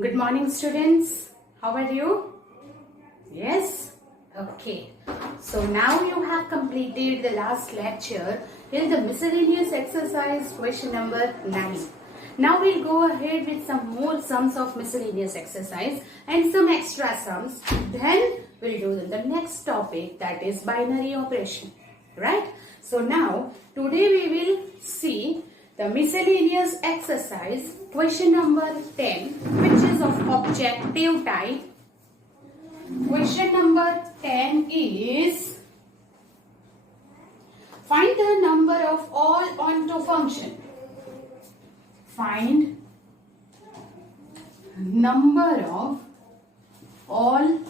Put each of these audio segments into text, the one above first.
Good morning, students. How are you? Yes? Okay. So now you have completed the last lecture in the miscellaneous exercise question number 9. Now we'll go ahead with some more sums of miscellaneous exercise and some extra sums. Then we'll do the next topic, that is binary operation. Right? So now today we will see the miscellaneous exercise question number 10, which is of objective type. Question number 10 is, find the number of all onto function. Find number of all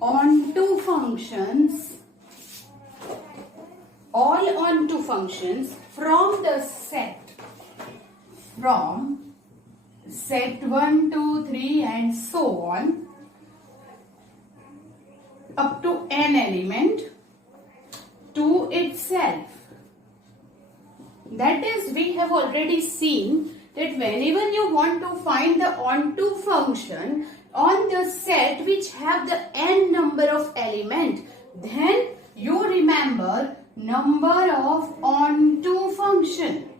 onto functions, from the set 1, 2, 3 and so on up to n element to itself. That is, we have already seen that whenever you want to find the onto function on the set which have the n number of element, then you remember number of onto function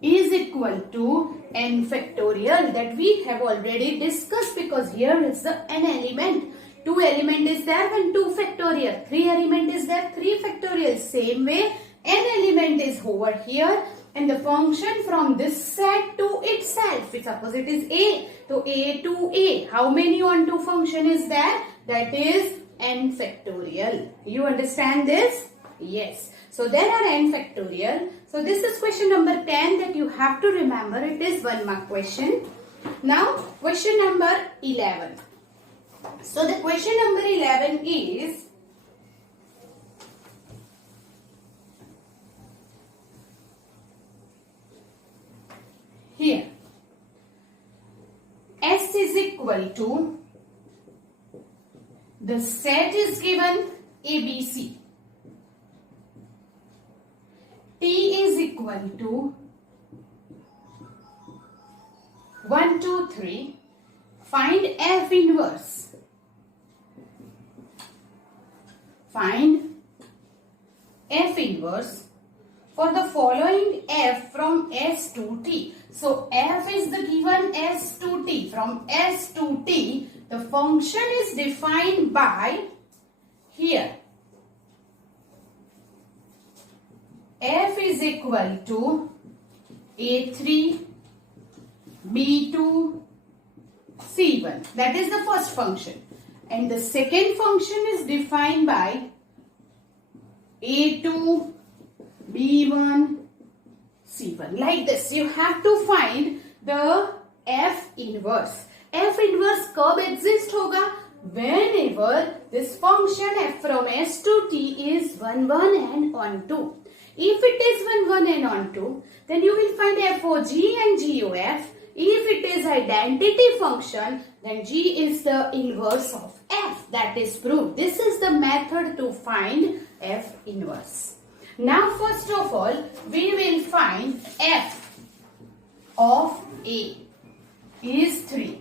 is equal to n factorial, that we have already discussed, because here is the n element. 2 element is there when 2 factorial. 3 element is there 3 factorial. Same way n element is over here, and the function from this set to itself, suppose it is a, so a to a, how many onto function is there? That is n factorial. You understand this? Yes. So there are n factorial. So this is question number 10 that you have to remember. It is 1 mark question. Now question number 11. So the question number 11 is, here S is equal to, the set is given ABC. T is equal to 1, 2, 3. Find F inverse. Find F inverse for the following F from S to T. So F is the given S to T. From S to T, the function is defined by, here F is equal to A3, B2, C1. That is the first function. And the second function is defined by A2, B1, C1. Like this. You have to find the F inverse. F inverse कब exist होगा? Whenever this function F from S to T is 1, 1 and onto. If it is 1, 1 and onto, then you will find FOG and GOF. If it is identity function, then G is the inverse of F. That is proved. This is the method to find F inverse. Now first of all, we will find F of A is 3.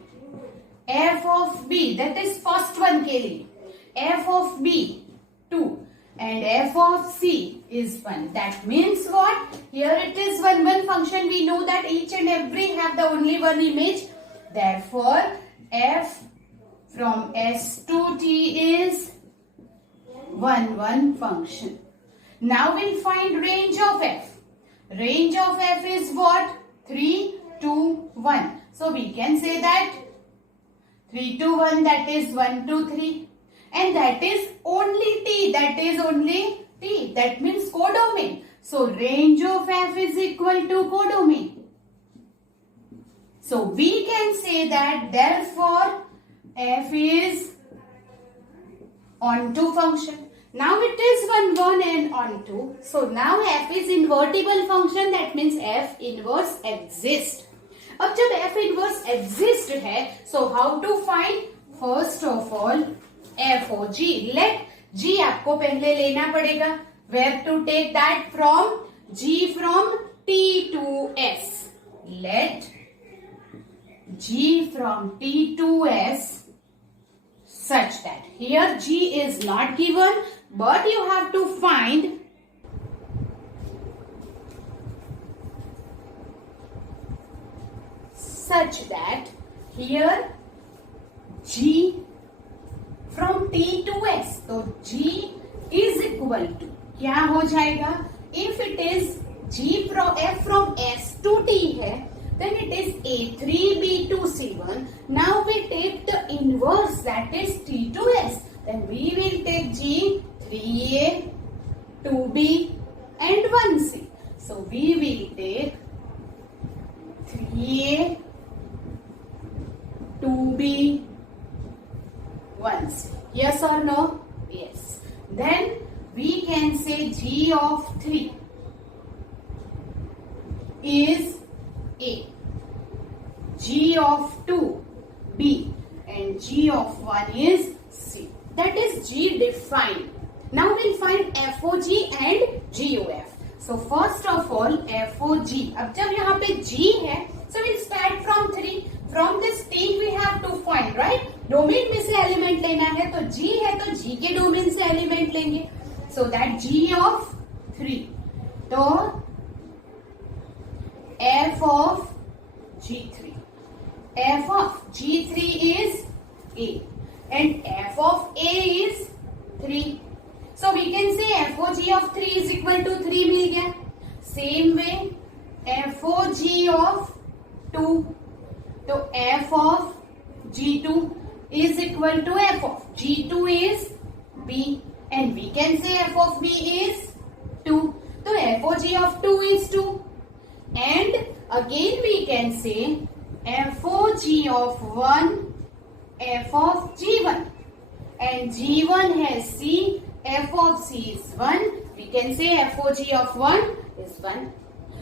F of B, that is first one के लिए. F of B 2. And F of C is 1. That means what? Here it is 1, 1 function. We know that each and every have the only one image. Therefore, F from S to T is 1, 1 function. Now we'll find range of F. Range of F is what? 3, 2, 1. So we can say that 3 to 1, that is 1 to 3. And that is only T. That is only T. That means codomain. So range of F is equal to codomain. So we can say that therefore F is onto function. Now it is 1, 1 and onto. So now F is invertible function. That means F inverse exists. अब जब F inverse exist है, so how to find? First of all, FOG. Let G आपको पहले लेना पड़ेगा. Where to take that from? G from T to S. Let G from T to S such that here G is not given, but you have to find such that here G from T to S. तो G is equal to क्या हो जाएगा? If it is G from F from S to T है, then it is A3B2C1. Now we take the inverse, that is T to S. Then we will take G 3A, 2B and 1C. So we will take 3A, 2B, 1C. Yes or no? Yes. Then we can say G of 3 is A, G of 2 B and G of 1 is C. That is G defined. Now we'll find FOG and GOF. So first of all FOG. अब जब यहाँ पे G है, so we'll start from 3. From this T we have to find, right? Domain में से element लेना है, तो G है तो G के डोमेन से एलिमेंट लेंगे. So that G of 3. तो F of G3. F of G3 is A and F of A is 3. So we can say FOG of 3 is equal to 3 मिल गया. Same way FOG of 2. तो F of G2 is equal to F of G2 is B and we can say F of B is 2. So FOG of 2 is 2. And again we can say FOG of 1, F of G1. And G1 has C, F of C is 1. We can say FOG of 1 is 1.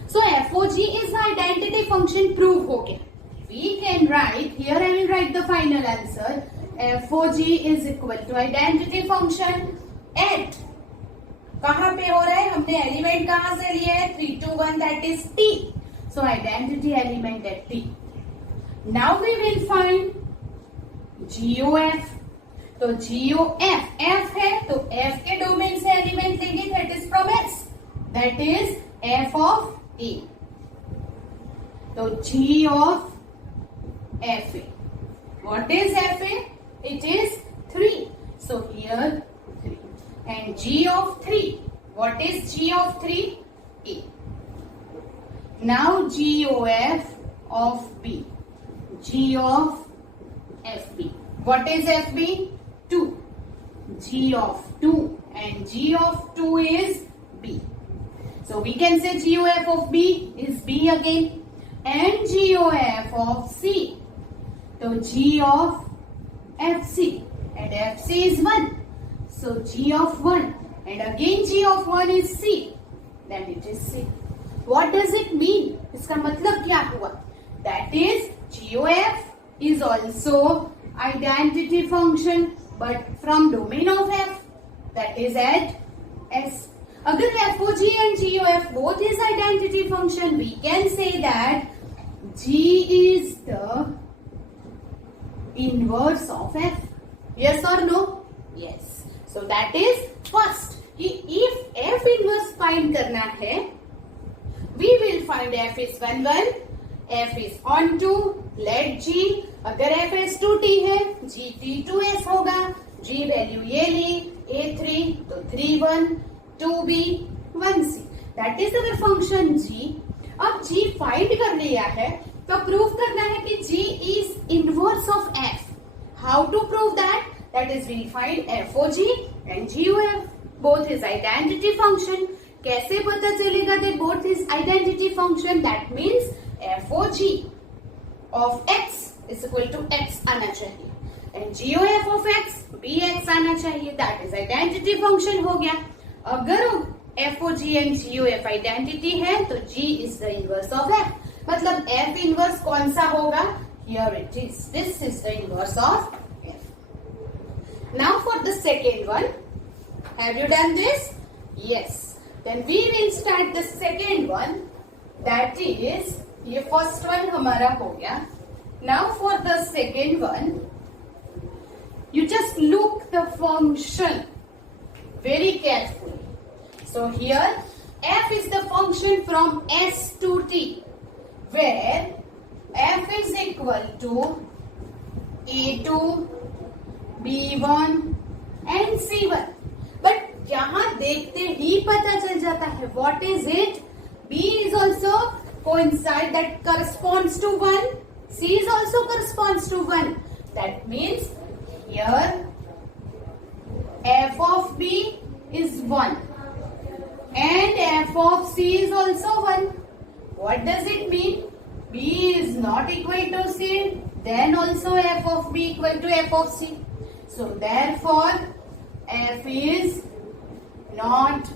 So FOG is the identity function, prove हो गया. We can write, here I will write the final answer. FOG is equal to identity function at कहाँ पे हो रहा है? हमने element कहाँ से लिए है? 3 to 1, that is T. So identity element at T. Now we will find GOF. तो GOF F है तो F के डोमेन से एलिमेंट लेंगे, that is from S. That is F of A. तो G of FA. What is FA? It is 3. So here 3. And G of 3. What is G of 3? A. Now GOF of B. G of FB. What is FB? 2. G of 2 and G of 2 is B. So we can say GOF of B is B again and GOF of C. So G of FC and FC is 1. So G of 1 and again G of 1 is C. Then it is C. What does it mean? इसका मतलब क्या हुआ? That is GOF is also identity function but from domain of F, that is at S. अगर FOG and GOF both is identity function, we can say that G is the inverse of F. Yes or no? Yes. So that is first. If F inverse find करना है, we will find F is 1 1, F is on 2. Let G. अगर F is 2T है, G T to S होगा. G value ये ली A3 तो 3 1, 2B 1C. That is our function G. अब G find कर लिया है तो प्रूव करना है कि G is inverse of F. How to prove that? That is we'll find FOG and GOF. Both is identity function. कैसे पता चलेगा that both is identity function? That means FOG of X is equal to X आना चाहिए and GOF of X BX आना चाहिए. That is identity function हो गया. अगर FOG and GOF identity है तो G is the inverse of F. मतलब F inverse कौन सा होगा? Here it is. This is the inverse of F. Now for the second one. Have you done this? Yes. Then we will start the second one. That is, ये first one हमारा हो गया. Now for the second one, you just look the function very carefully. So here f is the function from s to t, where f is equal to a2, b1 and c1. But यहाँ देखते ही पता चल जाता है what is it. b is also coincide that corresponds to 1. c is also corresponds to 1. That means here f of b is 1 and f of c is also 1. What does it mean? b is not equal to c, then also f of b equal to f of c. So therefore f is not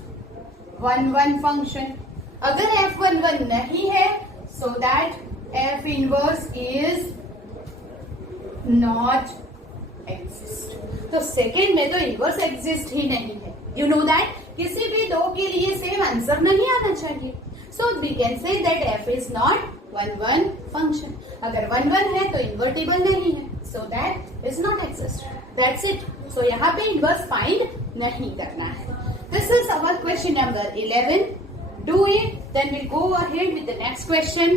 1 function. अगर f 1 नहीं है, so that f inverse is not exist. तो second में तो inverse exist ही नहीं है. You know that किसी भी दो के लिए सेम आंसर नहीं आना चाहिए. So we can say that F is not 1 function. अगर 1 है तो इन्वर्टिबल नहीं है, so that is not exist. That's it. So यहाँ पे इनवर्स फाइंड नहीं करना है. This is our question number 11. Do it, then we go ahead with the next question.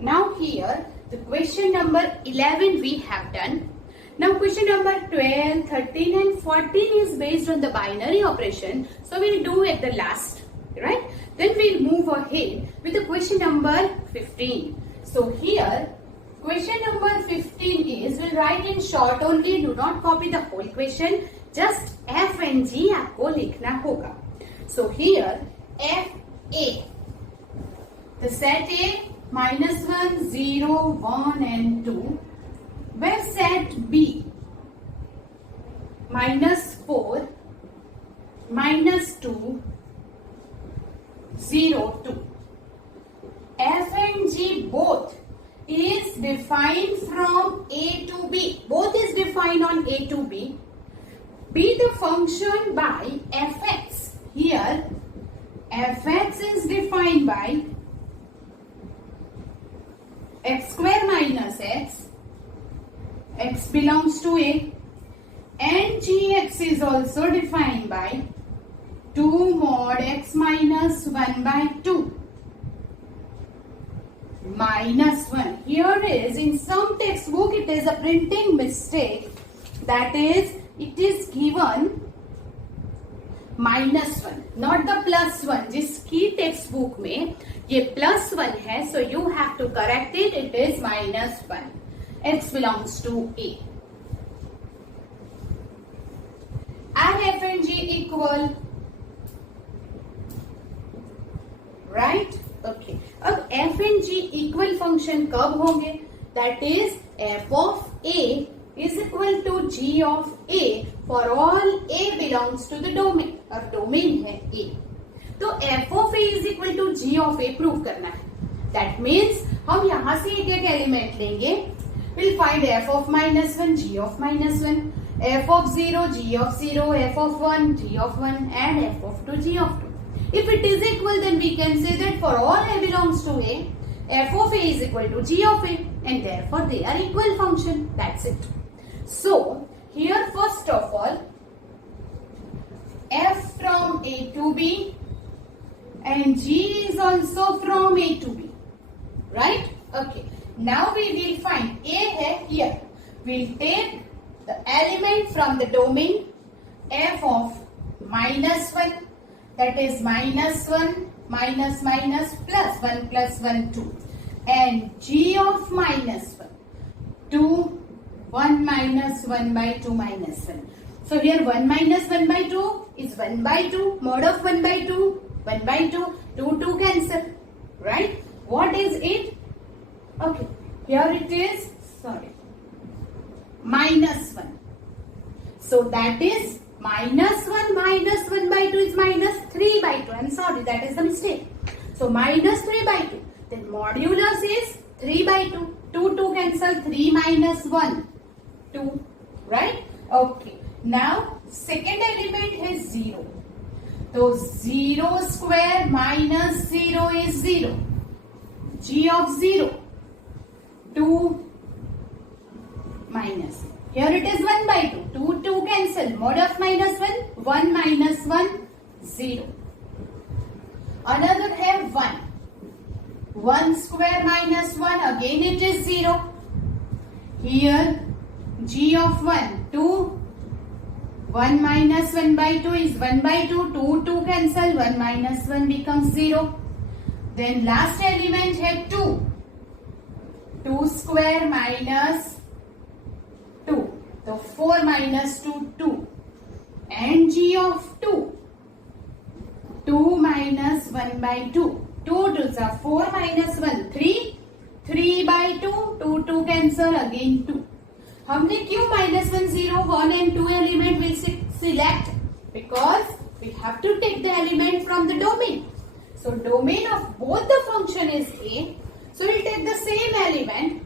Now here the question number 11 we have done. Now question number 12, 13 and 14 is based on the binary operation. So we'll do at the last, right? Then we'll move ahead with the question number 15. So here question number 15 is, we'll write in short only, do not copy the whole question. Just F and G आपको लिखना होगा. So here F A, the set A -1, 0, 1 and 2, where set B -4, -2, 0, 2. F and G both is defined from A to B. Both is defined on A to B. Be the function by fx. Here fx is defined by x square minus x belongs to A, and gx is also defined by 2 mod x minus 1 by 2 minus 1. Here is, in some textbook it is a printing mistake, that is it is given -1, not the +1. जिसकी text book में ये +1 है, so you have to correct it. It is -1. X belongs to A. And F and G equal, right? Okay. अब F and G equal function कब होंगे? That is F of A is equal to G of A for all A belongs to the domain. और domain है A, तो F of A is equal to G of A prove करना है. That means हम यहाँ से एक एक एलिमेंट लेंगे. We'll find F of -1, G of -1, F of 0, G of 0, F of 1, G of 1 and F of 2, G of 2. If it is equal, then we can say that for all A belongs to A, F of A is equal to G of A, and therefore they are equal function. That's it. So here first of all, F from A to B and G is also from A to B, right? Okay. Now we will find A है here. We'll take the element from the domain F of -1, that is -1 minus minus plus 1 plus 1 2, and G of -1 2 1 minus 1 by 2 minus 1. So here 1 minus 1 by 2 is 1 by 2. Mod of 1 by 2, 1 by 2, 2 2 cancel, right? What is it? Okay, here it is, sorry, -1. So that is -1 minus 1 by 2 is -3 by 2. I'm sorry, that is the mistake. So -3 by 2. Then modulus is 3 by 2. 2 2 cancel, 3 minus 1 2, right? Okay. Now second element is 0. तो 0 square minus 0 is 0. G of 0. 2 minus. Here it is 1 by 2. 2, 2 cancel. Mod of minus 1. 1 minus 1, 0. Another है 1. 1 square minus 1. Again it is 0. Here G of 1. 2. 1 minus 1 by 2 is 1 by 2. 2, 2 cancel. 1 minus 1 becomes 0. Then last element है 2. 2 square minus 2. So 4 minus 2, 2. And G of 2. 2 minus 1 by 2. 2 2s are 4 minus 1, 3. 3 by 2. 2, 2 cancel. Again 2. हमने क्यों minus 1, 0, 1 and 2 element will select? Because we have to take the element from the domain. So domain of both the function is A. So we'll take the same element.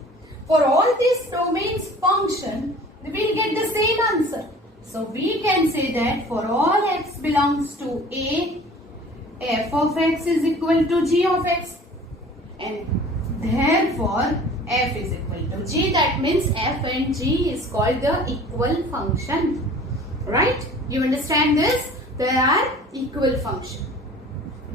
For all these domains function, we will get the same answer. So we can say that for all x belongs to A, f of x is equal to g of x. And therefore, f is equal to g. That means f and g is called the equal function. Right? You understand this? They are equal function.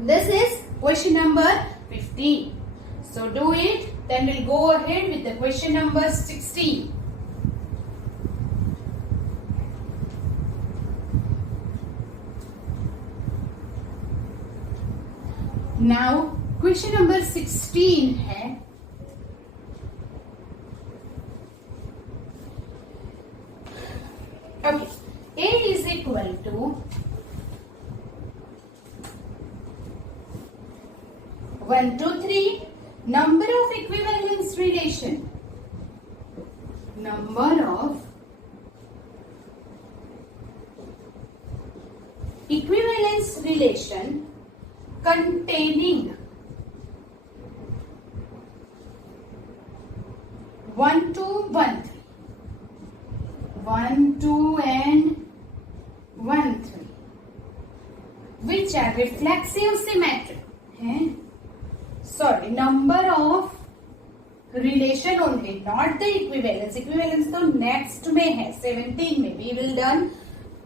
This is question number 15. So do it. Then we'll go ahead with the question number 16. Now question number 16 है okay, A is equal to 1 to 3 number of equivalence relation. Number of equivalence relation containing 1, 2, 1, 3. 1, 2 and 1, 3. Which are reflexive symmetric. Sorry, number of relation only, not the equivalence. Equivalence तो next में है, 17 में. We will done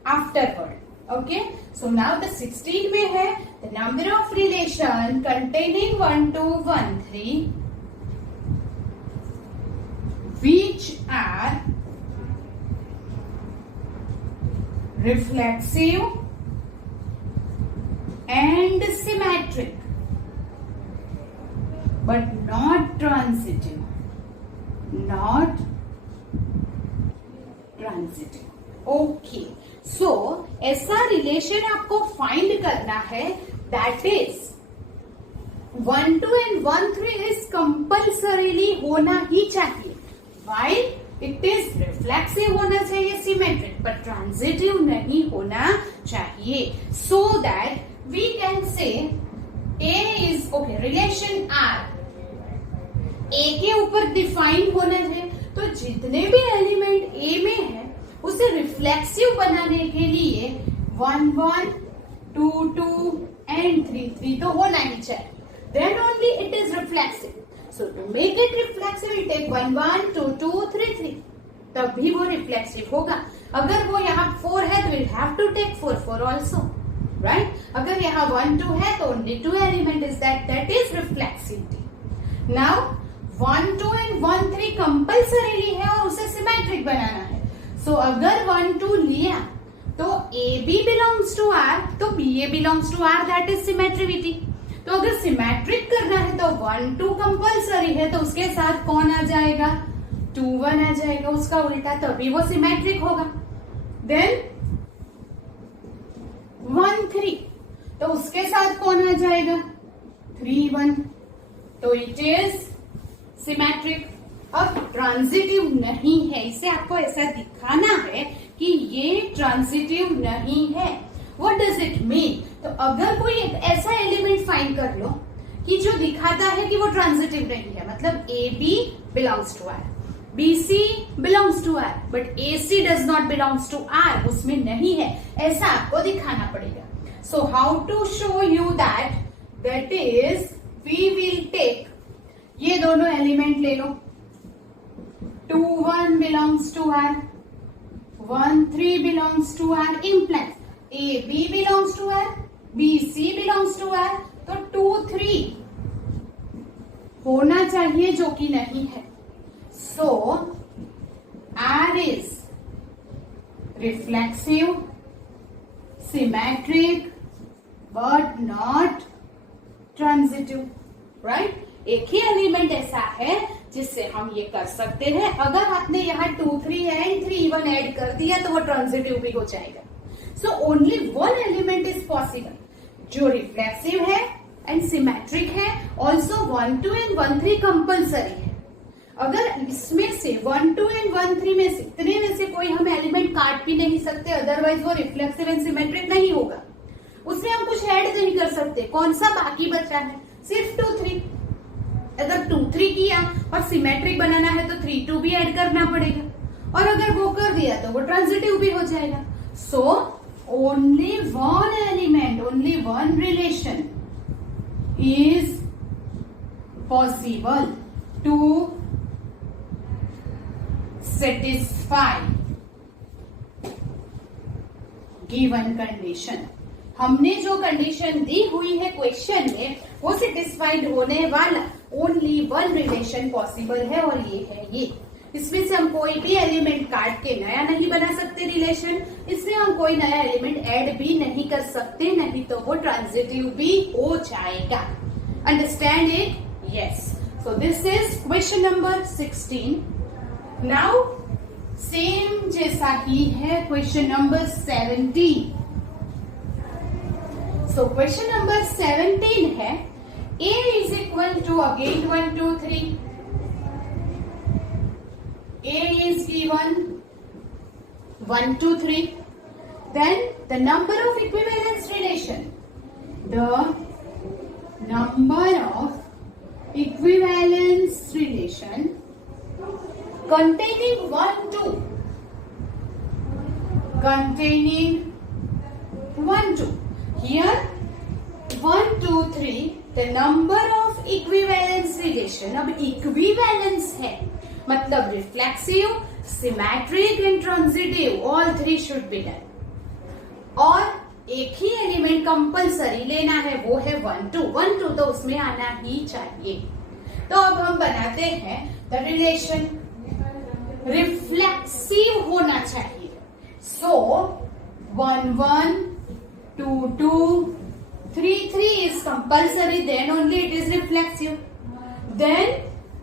afterward. Okay. So now the 16 में है the number of relation containing 1, 2, 1, 3, which are reflexive and symmetric, but not transitive. Not transitive. Okay. So ऐसा relation आपको find करना है that is 1, 2 and 1, 3 is compulsorily होना ही चाहिए. Y? It is reflexive होना चाहिए, सिमेट्रिक, बट ट्रांजिटिव नहीं होना चाहिए. So that we can say A is okay, relation R A के ऊपर डिफाइन होना चाहिए. तो जितने भी एलिमेंट A में है उसे रिफ्लेक्सिव बनाने के लिए 1, 1, 2, 2 and 3, 3 तो होना ही चाहिए. Then only it is reflexive. So to make it reflexive, we take 1, 1, 2, 2, 3, 3. तभी वो रिफ्लेक्सिव होगा. अगर वो यहाँ 4 है तो we'll have to take 4, 4 also. Right? अगर यहाँ 1, 2 है तो only 2 element is that is reflexivity. Now 1, 2 and 1, 3 compulsorily है और उसे सिमेट्रिक बनाना है. So अगर 1, 2 लिया तो AB belongs to R, तो BA belongs to R, that is symmetricity. तो अगर सिमेट्रिक करना है तो 1, 2 कंपल्सरी है तो उसके साथ कौन आ जाएगा? 2, 1 आ जाएगा, उसका उल्टा, तभी वो सिमेट्रिक होगा. देन 1, 3 तो उसके साथ कौन आ जाएगा? 3, 1, तो इट इज सिमेट्रिक. अब ट्रांजिटिव नहीं है, इसे आपको ऐसा दिखाना है कि ये ट्रांजिटिव नहीं है. What does it mean? तो अगर कोई एक ऐसा एलिमेंट फाइंड कर लो कि जो दिखाता है कि वो ट्रांजिटिव नहीं है, मतलब A B belongs to R, B C belongs to R, but A C does not belongs to R, उसमें नहीं है, ऐसा आपको दिखाना पड़ेगा. So how to show you that? That is, we will take ये दोनों एलिमेंट ले लो. 2 1 belongs to R, 1 3 belongs to R, implies A B belongs to R, B C belongs to R. तो 2 3 होना चाहिए जो कि नहीं है. So R is reflexive, symmetric, but not transitive, right? एक ही एलिमेंट ऐसा है जिससे हम ये कर सकते हैं. अगर आपने यहाँ 2 3 एंड 3 1 ऐड कर दिया तो वो ट्रांजिटिव भी हो जाएगा. So only one element is possible जो रिफ्लेक्सिव है एंड सिमेट्रिक है. ऑल्सो 1 2 एंड 1 3 कंपल्सरी है. अगर इसमें से 1 2 एंड 1 3 में से इतने में से कोई हम एलिमेंट काट भी नहीं सकते, अदरवाइज वो रिफ्लेक्सिव एंड सिमेट्रिक नहीं होगा. उसमें हम कुछ ऐड नहीं कर सकते. कौन सा बाकी बचा है? सिर्फ 2 3. अगर 2 3 किया और सिमेट्रिक बनाना है तो 3 2 भी ऐड करना पड़ेगा. और अगर वो कर दिया तो वो ट्रांजिटिव भी हो जाएगा. So only one element, only one relation is possible to satisfy given condition. हमने जो कंडीशन दी हुई है क्वेश्चन में वो सेटिस्फाइड होने वाला ओनली वन रिलेशन पॉसिबल है और ये है ये. इसमें से हम कोई भी एलिमेंट काट के नया नहीं बना सकते रिलेशन. इसमें हम कोई नया एलिमेंट ऐड भी नहीं कर सकते, नहीं तो वो ट्रांजिटिव भी हो जाएगा. Understand it? Yes. So this is question number 16. Now same जैसा ही है question number 17. So question number 17 है A is equal to again 1 2 3. A is given 1 2 3. Then the number of equivalence relation. The number of equivalence relation containing 1 2. Containing 1 2. Here 1 2 3. The number of equivalence relation. अब equivalence है मतलब reflexive, symmetric and transitive, all three should be done. और एक ही element compulsory लेना है, वो है 1 2. 1 2 तो उसमें आना ही चाहिए. तो अब हम बनाते हैं द रिलेशन. रिफ्लेक्सिव होना चाहिए. सो 1 1 2 2 3 3 is compulsory, then only it is reflexive. Then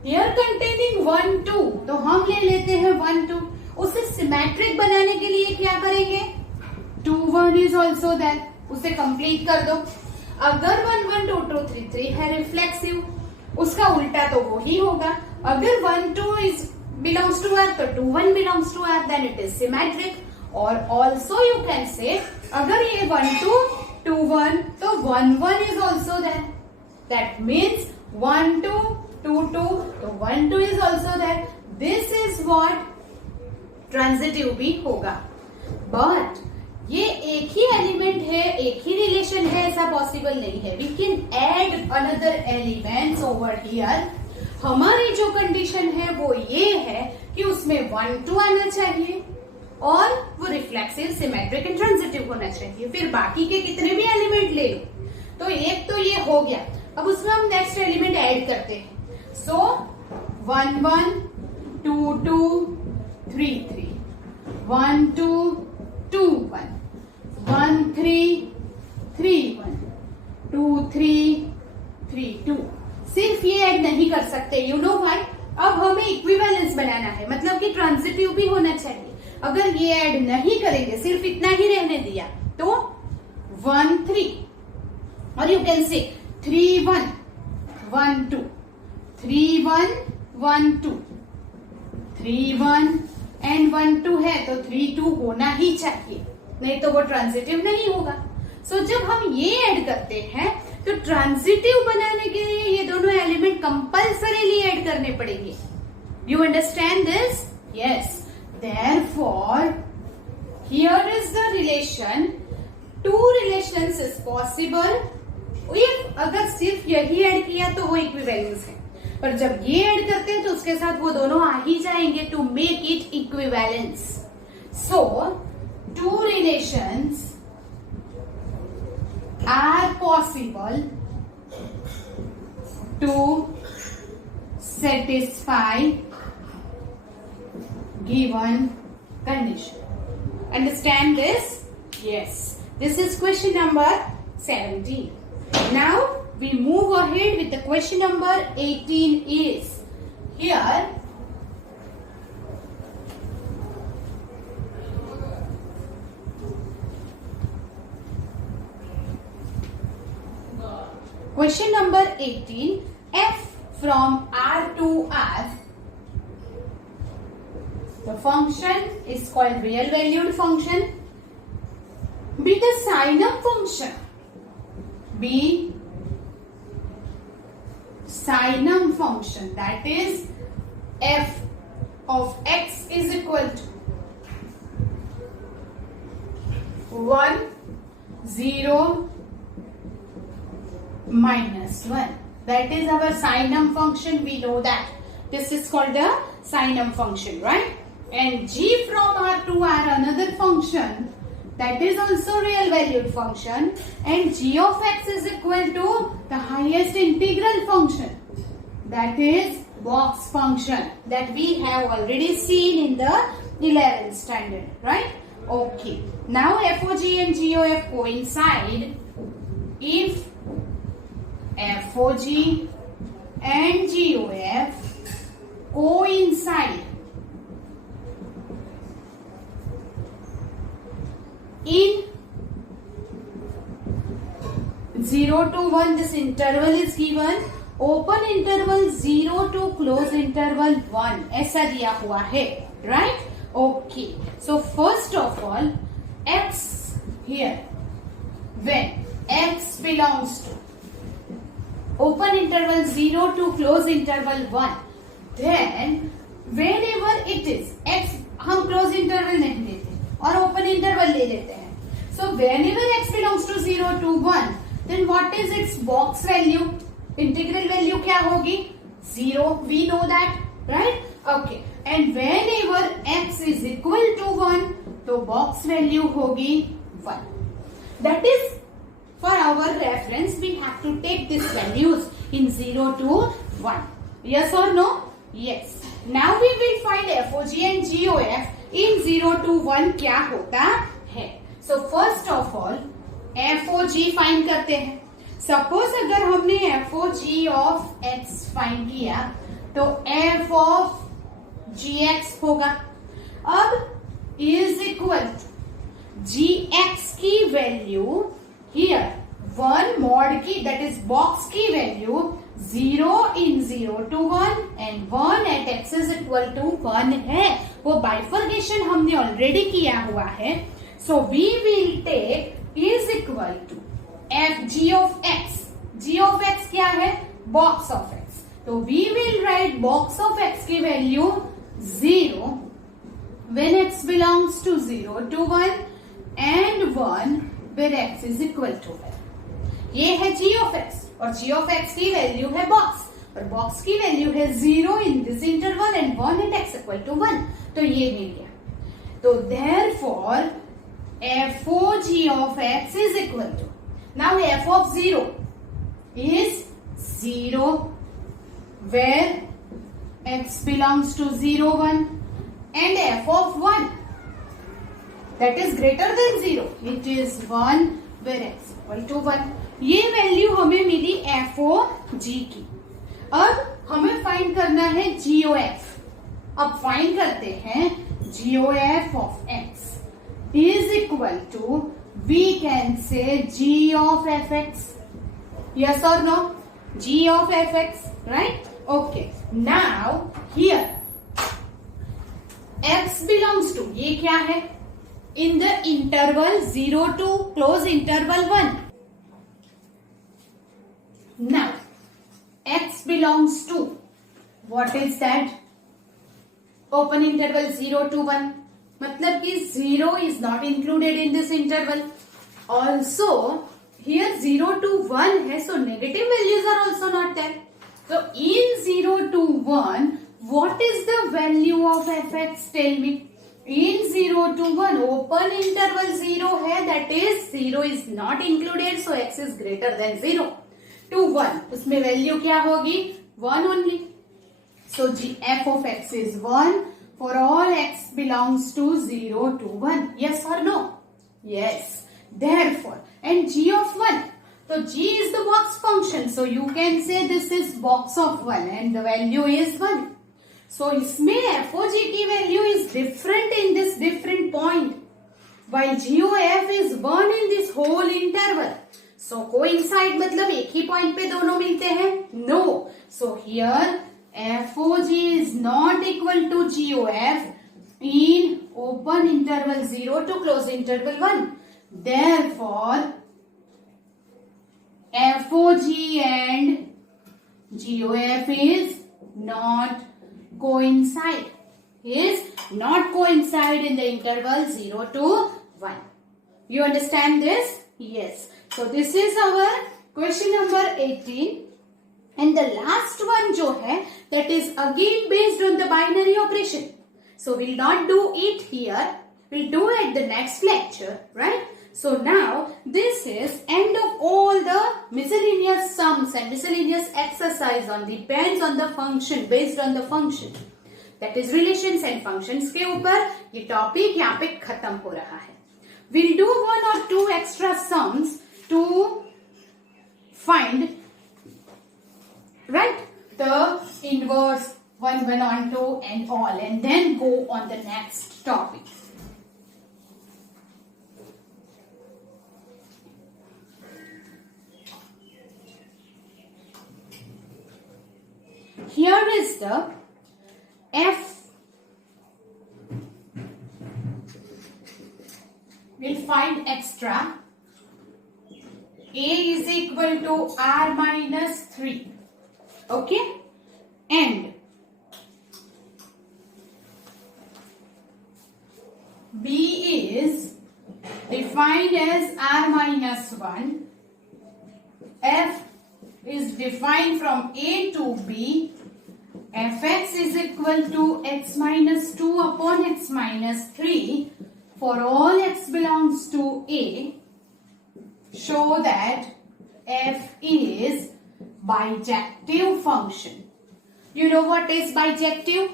here containing 1 2, तो हम ले लेते हैं 1 2. उसे सिमेट्रिक बनाने के लिए क्या करेंगे? 2 1 is also there. उसे कंप्लीट कर दो. अगर 1 1 2 2 3 3 है रिफ्लेक्सिव, उसका उल्टा तो वो ही होगा. अगर 1 2 is belongs to R तो 2 1 belongs to R, then it is symmetric. और also you can say अगर ये 1 2 2 1 तो 1 1 is also there. That means 1 2 2 2 तो 1 2 is also there. This is what transitive भी होगा. बट ये एक ही एलिमेंट है, एक ही रिलेशन है, ऐसा पॉसिबल नहीं है. We can add another elements over here. हमारी जो कंडीशन है वो ये है कि उसमें 1 2 आना चाहिए और वो रिफ्लेक्सिव, सिमेट्रिक एंड ट्रांजिटिव होना चाहिए. फिर बाकी के कितने भी एलिमेंट ले लो. तो एक तो ये हो गया. अब उसमें हम नेक्स्ट एलिमेंट ऐड करते हैं. सो 1 1 2 2 3 3 1 2 2 1 1 3 3 1 2 3 3 2. सिर्फ ये ऐड नहीं कर सकते. You know why? अब हमें इक्विवेलेंस बनाना है, मतलब कि ट्रांजिटिव भी होना चाहिए. अगर ये ऐड नहीं करेंगे, सिर्फ इतना ही रहने दिया, तो 1 3 और यू कैन से 3 1 1 2 3 1 1 2 3 1 एंड 1 2 है तो 3 2 होना ही चाहिए, नहीं तो वो ट्रांजिटिव नहीं होगा. सो जब हम ये ऐड करते हैं तो ट्रांजिटिव बनाने के लिए ये दोनों एलिमेंट कंपल्सरीली ऐड करने पड़ेंगे. You understand this? Yes. Therefore, here is the relation two relations is possible if अगर सिर्फ यही ऐड किया तो वो इक्विवेलेंस है, पर जब ये ऐड करते हैं तो उसके साथ वो दोनों आ ही जाएंगे to make it equivalence. So two relations are possible to satisfy given condition. Understand this? Yes. This is question number 17. Now we move ahead with the question number 18 is here. Question number 18. F from R to R. The function is called real valued function. Be the sinum function. Be sinum function, that is f of x is equal to 1, 0, minus 1. That is our sinum function. We know that this is called the sinum function, right? And g from R to R, another function that is also real valued function, and g of x is equal to the highest integral function, that is box function, that we have already seen in the 11th standard, right? Okay. Now FOG and GOF coincide if FOG and GOF coincide in 0 to 1. This interval is given open interval 0 to close interval 1, ऐसा दिया हुआ है, right? Okay. So first of all, x here, when x belongs to open interval 0 to close interval 1, then whenever it is x, हम close interval नहीं लेते और open interval ले लेते हैं. So whenever x belongs to 0 to 1, then what is its box value? Integral value क्या होगी? 0. We know that, right? Okay. And whenever x is equal to 1, तो box value होगी 1. That is, for our reference, we have to take these values in 0 to 1. Yes or no? Yes. Now we will find FOG and GOF in 0 to 1 क्या होता है. So first of all, FOG find करते हैं. Suppose अगर हमने FOG of x find किया तो F of gx होगा. अब is equal to gx की वैल्यू here 1 mod की, that is box की value 0 in 0 to 1 and 1 at x is equal to 1 है. वो बाइफर्केशन हमने ऑलरेडी किया हुआ है. So we will take is equal to f g of x. g of x क्या है? box of x. तो we will write box of x की value 0 when x belongs to 0 to 1 and 1 where x is equal to 1. ये है g of x और g of x की value है box और box की वैल्यू है 0 in this interval and 1 at x equal to 1. तो ये मिल गया. तो therefore FOG of x is equal to, now f of 0 is 0 where x belongs to 0 1 and f of 1 that is greater than 0, it is 1 where x equal to 1. ये value हमें मिली FOG की. अब हमें find करना है GOF. अब find करते हैं GOF of x is equal to, we can say g of fx. Yes or no? g of fx, right? Okay. Now here x belongs to, ये क्या है? In the interval 0 to close interval 1. Now x belongs to, what is that? Open interval 0 to 1. मतलब कि 0 is not included in this interval. Also, here 0 to 1 है, so negative values are also not there. So in 0 to 1, what is the value of fx? Tell me. In 0 to 1, open interval 0 है, that is 0 is not included, so x is greater than 0. To 1, उसमें value क्या होगी? 1 only. So f of x is 1 for all x belongs to 0 to 1. Yes or no? Yes. Therefore, and g of 1. So g is the box function. So you can say this is box of 1 and the value is 1. So इसमें f o g की value is different in this different point, while g o f is 1 in this whole interval. So coincide मतलब एक ही point पे दोनों मिलते हैं? No. So here f o g is not equal to g o f in open interval 0 to close interval 1. Therefore, f o g and g o f is not coincide. Is not coincide in the interval 0 to 1. You understand this? Yes. So this is our question number 18. And the last one जो है, that is again based on the binary operation. So we'll not do it here. We'll do it the next lecture, right? So now this is end of all the miscellaneous sums and miscellaneous exercise on depends on the function, based on the function. That is relations and functions के ऊपर ये topic यहाँ पे खत्म हो रहा है. We'll do 1 or 2 extra sums to find, right, the inverse 1, 1 on 2 and all, and then go on the next topic. Here is the f. We'll find extra. A is equal to r minus 3. Okay? And B is defined as r minus 1. F is defined from A to B. Fx is equal to x minus 2 upon x minus 3 for all x belongs to A. Show that f is bijective function. You know what is bijective?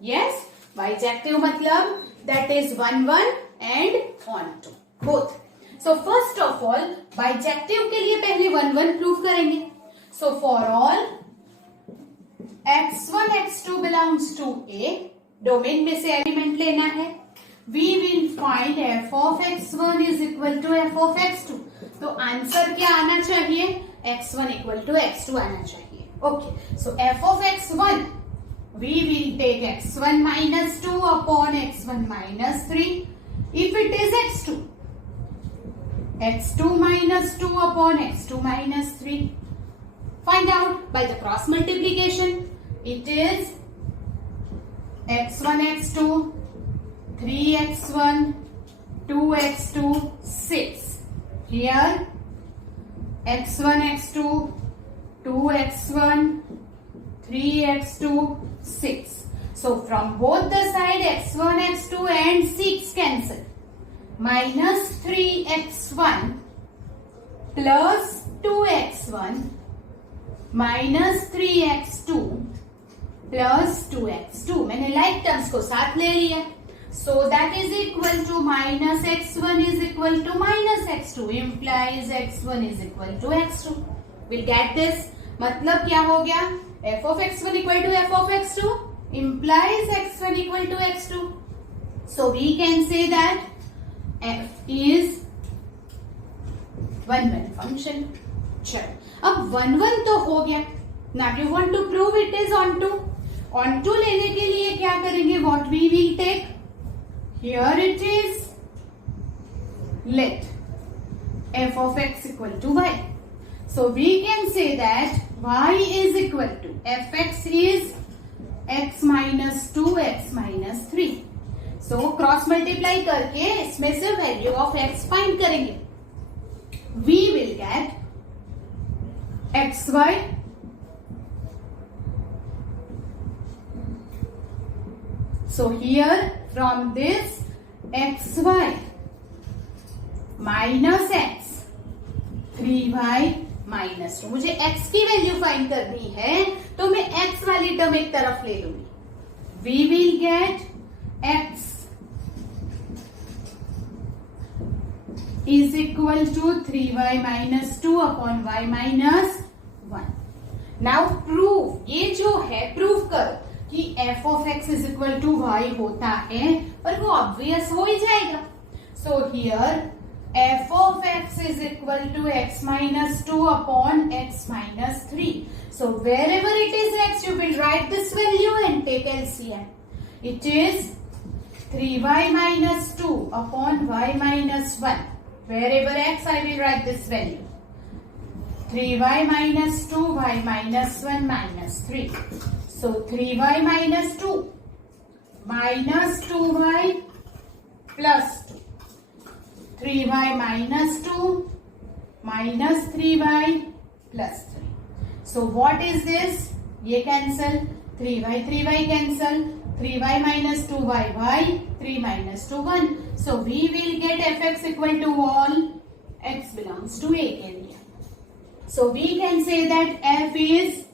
Yes, bijective मतलब that is 1 1 and on 2 both. So first of all bijective के लिए पहले 1 1 prove करेंगे. So for all x1 x2 belongs to A, domain में से element लेना है. We will find f of x1 is equal to f of x2. तो answer क्या आना चाहिए? x1 equal to x2 आना चाहिए. Okay, so f of x1, we will take x1 minus 2 upon x1 minus 3. If it is x2, x2 minus 2 upon x2 minus 3. Find out by the cross multiplication. It is x1 x2 3x1 2x2 6. Here x1 x2 2x1 3x2 6. So from both the side x1 x2 and 6 cancel. Minus 3x1 plus 2x1 minus 3x2 plus 2x2. मैंने like terms को साथ ले लिया. So that is equal to minus x1 is equal to minus x2 implies x1 is equal to x2. We'll get this. मतलब क्या हो गया? f of x1 equal to f of x2 implies x1 equal to x2. So we can say that f is 1 1 function. चलो अब 1 1 तो हो गया. Now you want to prove it is onto. Onto लेने के लिए क्या करेंगे? What we will take? Here it is. Let f of x equal to y. So we can say that y is equal to fx is x minus 2 x minus 3. So cross multiply करके इसमें से value of x find करेंगे. we will get xy so here from this xy minus x 3y minus 2 मुझे x की value find करनी है तो मैं x वाली टर्म एक तरफ ले लूंगी. We will get x is equal to 3y minus 2 upon y minus 1. Now prove, ये जो है प्रूव करो कि f of x is equal to y होता है और वो ऑब्वियस हो ही जाएगा. So here f of x is equal to x minus 2 upon x minus 3. So wherever it is x, you will write this value and take LCM. It is 3y minus 2 upon y minus 1. Wherever x, I will write this value. 3y minus 2, y minus 1 minus 3. So 3y minus 2 minus 2y plus 2. 3y minus 2 minus 3y plus 3. So what is this? ये cancel. 3y cancel. 3y minus 2y, y. 3 minus 2, 1. So we will get fx equal to all x belongs to A area. So we can say that f is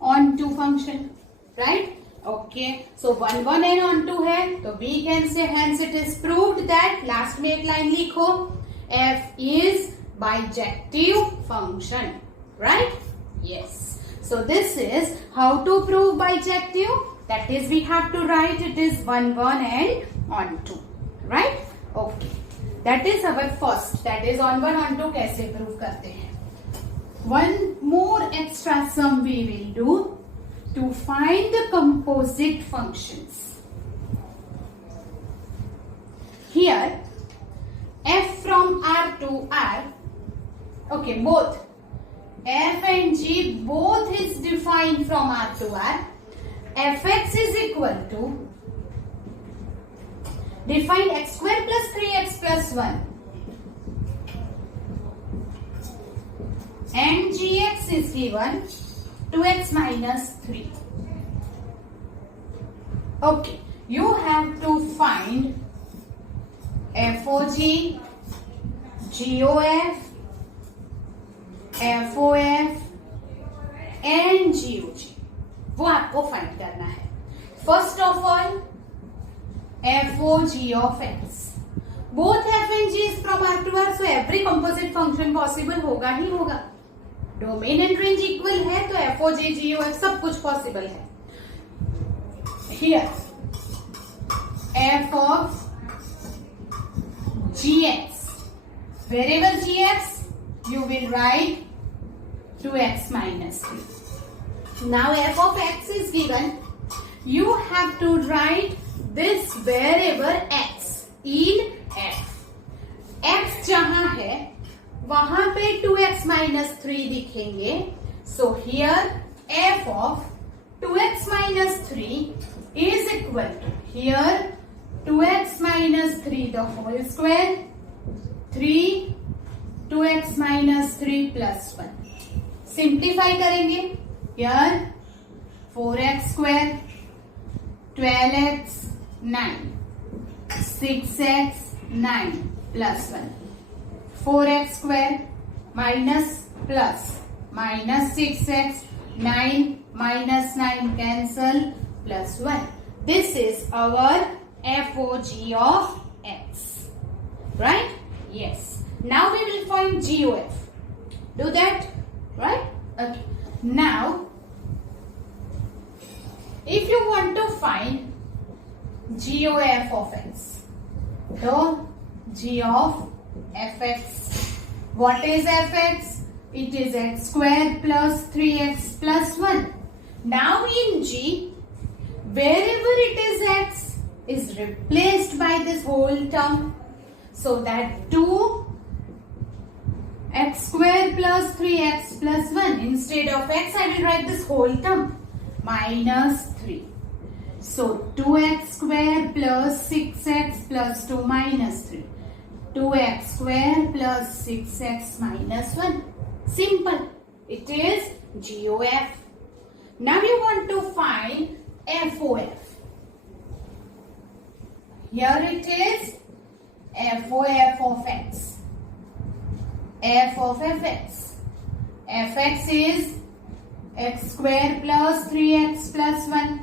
onto function, right? Okay. So 1 1 and onto है तो we can say hence it is proved that last में एक line लिखो f is bijective function, right? Yes. So this is how to prove bijective. That is we have to write it is 1 1 and onto, right? Okay. That is our first. That is on 1 onto कैसे prove करते हैं. One more extra sum we will do to find the composite functions. Here f from R to R, okay, both f and g both is defined from R to R. Fx is equal to define x square plus 3x plus 1 and gx is given 2x minus 3. Okay, you have to find FOG, GOF, FOF and GOG. वो आपको find करना है. First of all FOG of x. Both f and g is from R to R, so every composite function possible होगा ही होगा. Domain and range equal है तो FOG, GOF सब कुछ पॉसिबल है. Here f of gx, wherever gx you will write 2x minus 3. Now f of x is given. You have to write this wherever x in f. x जहां है वहां पे 2x minus 3 दिखेंगे. So here f of 2x minus 3 is equal to here 2x minus 3 the whole square 3 2x minus 3 plus 1. Simplify करेंगे. Here 4x square 12x 9 6x 9 plus 1 4x square minus plus minus 6x 9 minus 9 cancel plus 1. This is our FOG of x, right? Yes. Now we will find GOF. Do that, right? Okay. Now if you want to find GOF of x, so G of fx, what is fx? It is x square plus 3x plus 1. Now in G, wherever it is x is replaced by this whole term, so that 2 x square plus 3x plus 1. Instead of x, I will write this whole term minus 3. So 2x square plus 6x plus 2 minus 3. 2x square plus 6x minus 1. Simple. It is GOF. Now you want to find FOF. Here it is FOF of x. F of fx. Fx is x square plus 3x plus 1.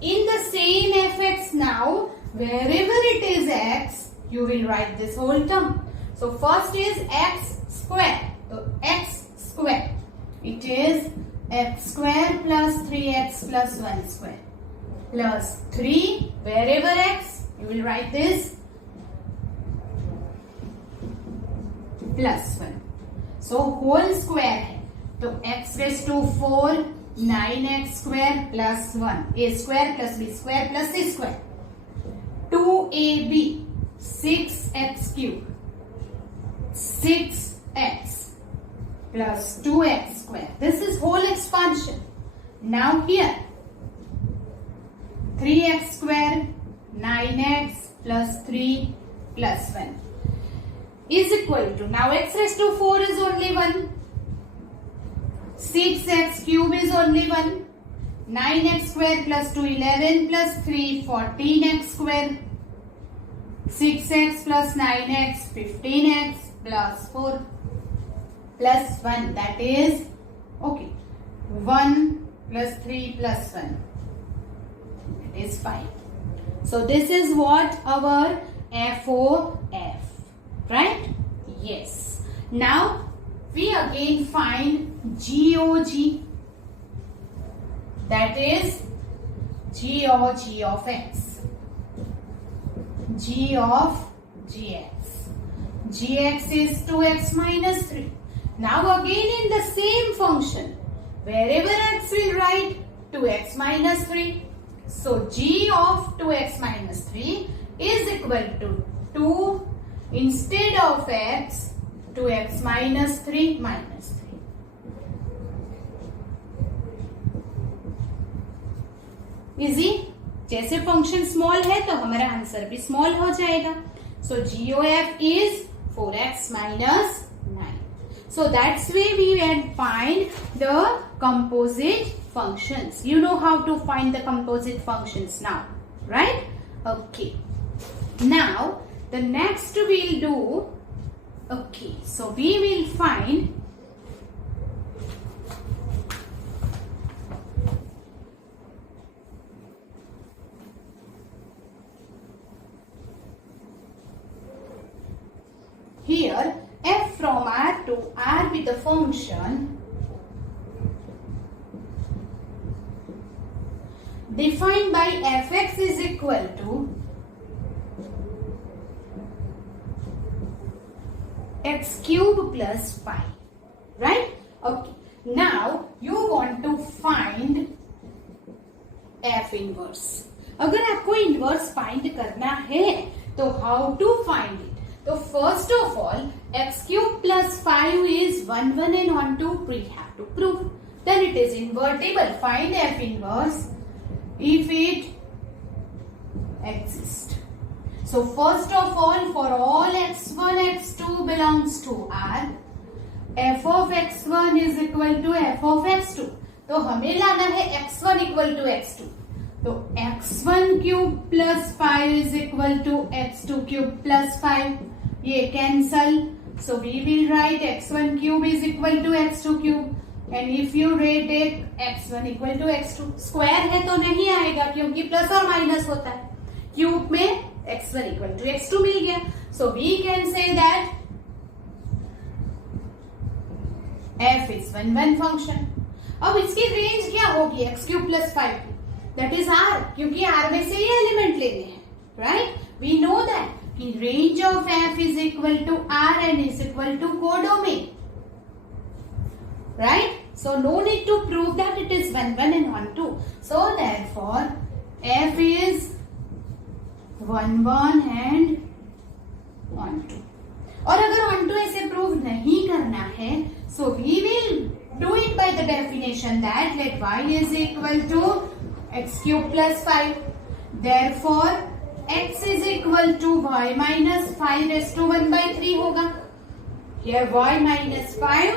In the same fx now, wherever it is x, you will write this whole term. So first is x square. So x square. It is x square plus 3x plus 1 square. Plus 3, wherever x, you will write this plus 1. So whole square है. तो x raised to 4, 9x square plus 1. A square plus b square plus c square. 2ab, 6x cube. 6x plus 2x square. This is whole expansion. Now here 3x square 9x plus 3 plus 1 is equal to, now x raised to 4 is only 1, 6x cube is only 1, 9x square plus 2 11 plus 3 14x square, 6x plus 9x 15x plus 4 plus 1, that is okay, 1 plus 3 plus 1, it is 5. So this is what our FOF, right? Yes. Now we again find GOG, that is G or G of x, G of gx. Gx is 2x minus 3. Now again in the same function, wherever x will write 2x minus 3. So g of 2x minus 3 is equal to 2 instead of x, 2x minus 3 minus 3. Easy. जैसे function small है तो हमारा answer भी small हो जाएगा. सो GOF is 4x minus 9. So that's way we can find the composite functions. You know how to find the composite functions now, right? Okay. Now the next we'll do, okay, so we will find here f from R to R with the function defined by fx is equal to x cube plus 5, right? Okay. Now you want to find f inverse. अगर आपको inverse find करना है तो how to find it? So first of all, x cube plus 5 is 1 1 and 1 2 we have to prove. Then it is invertible. Find f inverse if it exists. So first of all, for all x1 x2 belongs to R, f of x1 is equal to f of x2. तो हमें लाना है x1 equal to x2. तो x1 cube plus 5 is equal to x2 cube plus 5. ये cancel. So we will write x1 cube is equal to x2 cube. And if you take x1 equal to x2, square है तो नहीं आएगा क्योंकि plus और minus होता है. Cube में x1 equal to x2 मिल गया. So we can say that f is 1 1 function. अब इसकी रेंज क्या होगी x cube plus 5 की? That is R, क्योंकि R में से ये एलिमेंट लेने हैं, right? We know that कि range of f is equal to R and is equal to codomain, right? So no need to prove that it is 1 1 and 1 2. So therefore f is 1 1 and 1 2. और अगर 1 2 ऐसे prove नहीं करना है, so we will do it by the definition that let y is equal to x cube plus 5. Therefore x is equal to y minus 5 raise to 1/3 होगा. Here y minus 5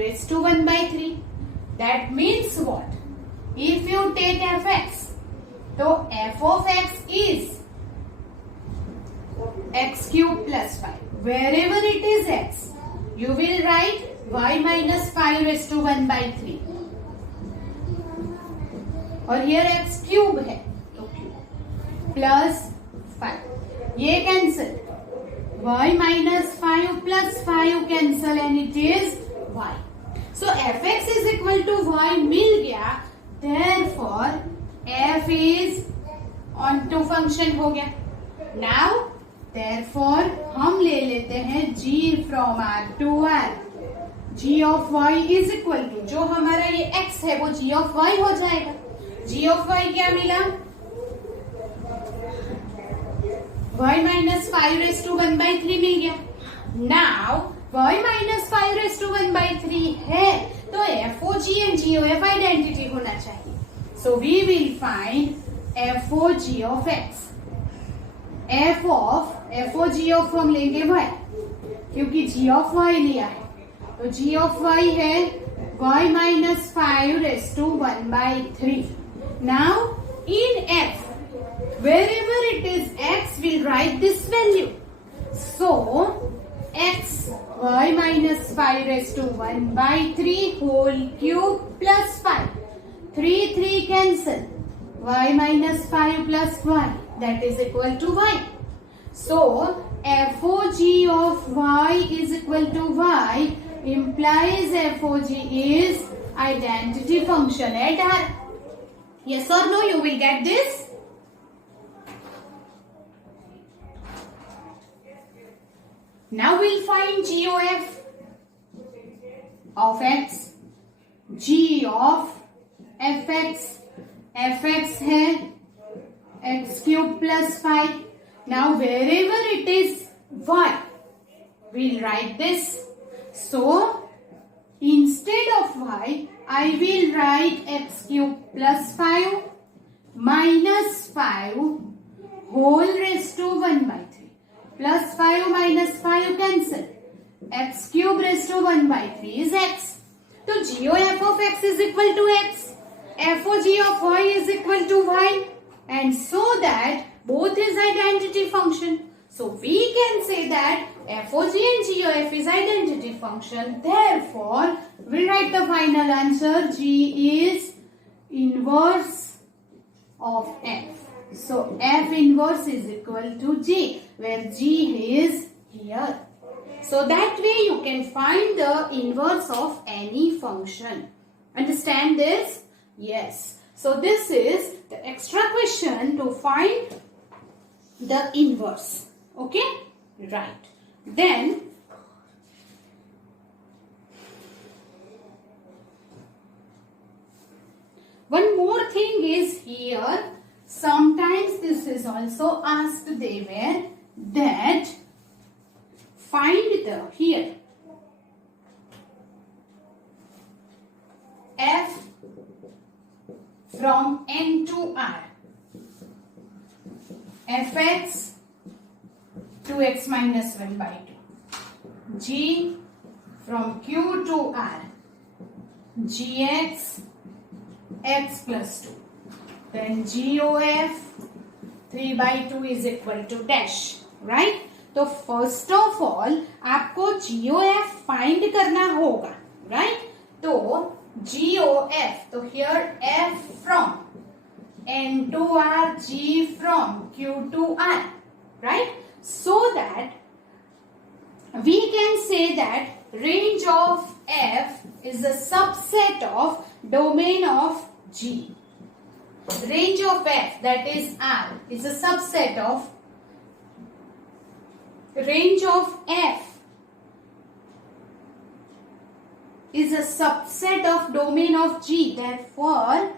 raised to 1/3. That means what? If you take fx, so f of x is x cube plus 5. Wherever it is x, you will write y minus 5 raised to 1/3. और here x cube है, तो cube plus 5. ये cancel. Y minus 5 plus 5 cancel and it is y. So fx is equal to y मिल गया. Therefore f is onto function हो गया. Now therefore हम ले लेते हैं g from r to r. g of y is equal to, जो हमारा ये x है वो g of y हो जाएगा. g of y क्या मिला? y minus 5 raised to 1/3 मिल गया. Now y minus 5 raised to 1/3 है तो FOG and GOF आइडेंटिटी होना चाहिए. So we will find FOG of x. FOG of हम लेंगे y क्योंकि g of y लिया है. तो g of y है y minus 5 raised to 1/3. Now in f, wherever it is x, we'll write this value. So x y minus 5 raised to 1/3 whole cube plus 5. 3 cancel. Y minus 5 plus 1, that is equal to y. So FOG of y is equal to y implies FOG is identity function at R. Yes or no? You will get this. Now we'll find GOF of x. G of fx. fx है x cube plus 5. Now wherever it is y, we'll write this. So instead of y, I will write x cube plus 5 minus 5 whole raised to 1/3. Plus 5 minus 5 cancel. X cube raised to 1/3 is x. So GOF of x is equal to x. FOG of y is equal to y. And so that both is identity function. So we can say that FOG and GOF is identity function. Therefore, we write the final answer. G is inverse of f. So f inverse is equal to g, where g is here. So that way you can find the inverse of any function. Understand this? Yes. So this is the extra question to find the inverse. Okay? Right. Then one more thing is here. Sometimes this is also asked there that find the here f from n to r, fx 2x minus 1/2, g from q to r, gx x plus 2. Then GOF 3/2 is equal to dash, right? तो first of all आपको GOF find करना होगा, right? तो GOF, तो here F from N to R, G from Q to R, right? So that we can say that range of F is a subset of domain of G. Range of f, that is R, is a subset of range of f is a subset of domain of G. Therefore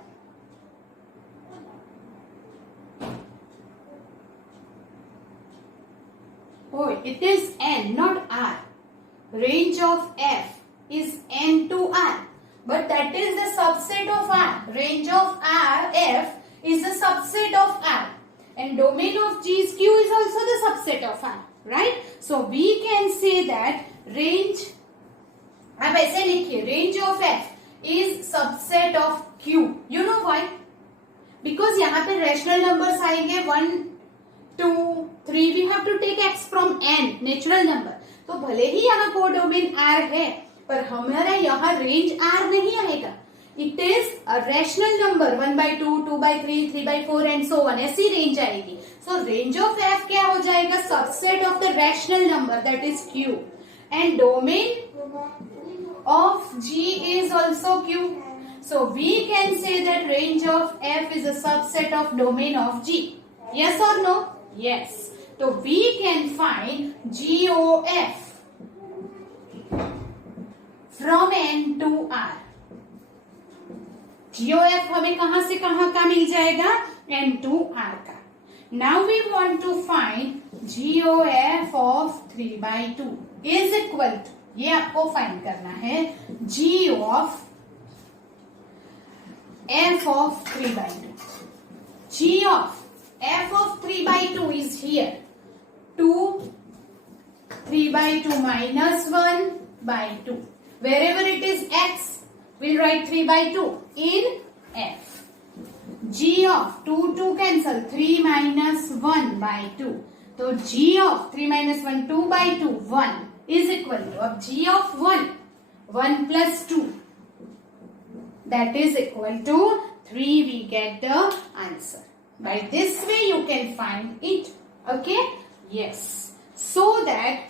it is N, not R. Range of f is N to R. But that is the subset of R. Range of R, F is a subset of R. and domain of G is Q is also the subset of R, right? So we can say that range, आप ऐसे लिखिए, range of F is subset of Q. You know why? Because यहाँ पे rational numbers आएंगे 1, 2, 3. We have to take X from N, natural number. तो भले ही यहाँ codomain R है, पर हमारा यहाँ रेंज R नहीं आएगा. It is a rational number 1/2, 2/3, 3/4 and so on. ऐसी रेंज आएगी. So range of F क्या हो जाएगा? Subset of the rational number, that is Q. And domain of G is also Q. So we can say that range of F is a subset of domain of G. Yes or no? Yes. So we can find GOF from N to R. GOF हमें कहां से कहां का मिल जाएगा? N to R का. Now we want to find GOF of 3/2 is equal to, ये आपको find करना है, G of F of 3/2. G of F of 3/2 is here. 2, 3/2 minus 1/2. Wherever it is X, we'll write 3/2 in F. G of 2 cancel, 3 minus 1/2. So G of 3 minus 1, 2/2, 1 is equal to, अब G of 1 plus 2, that is equal to 3. We get the answer. By this way you can find it. Okay? Yes. So that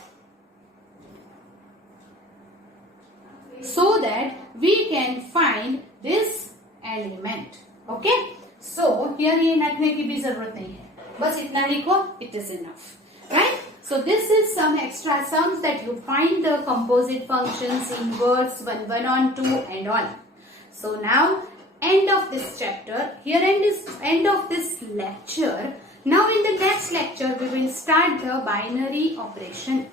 we can find this element. Okay? So here ये लिखने की भी जरूरत नहीं है, बस इतना लिखो, it is enough. Right? So this is some extra sums that you find the composite functions, inverse, 1, 1 on 2 and all. So now end of this chapter, here end of this lecture. Now in the next lecture we will start the binary operation.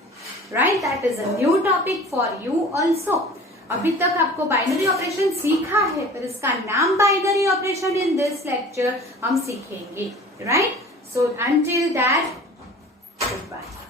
Right? That is a new topic for you also. अभी तक आपको binary operation सीखा है, पर इसका नाम binary operation in this lecture हम सीखेंगे. Right? So until that, good bye.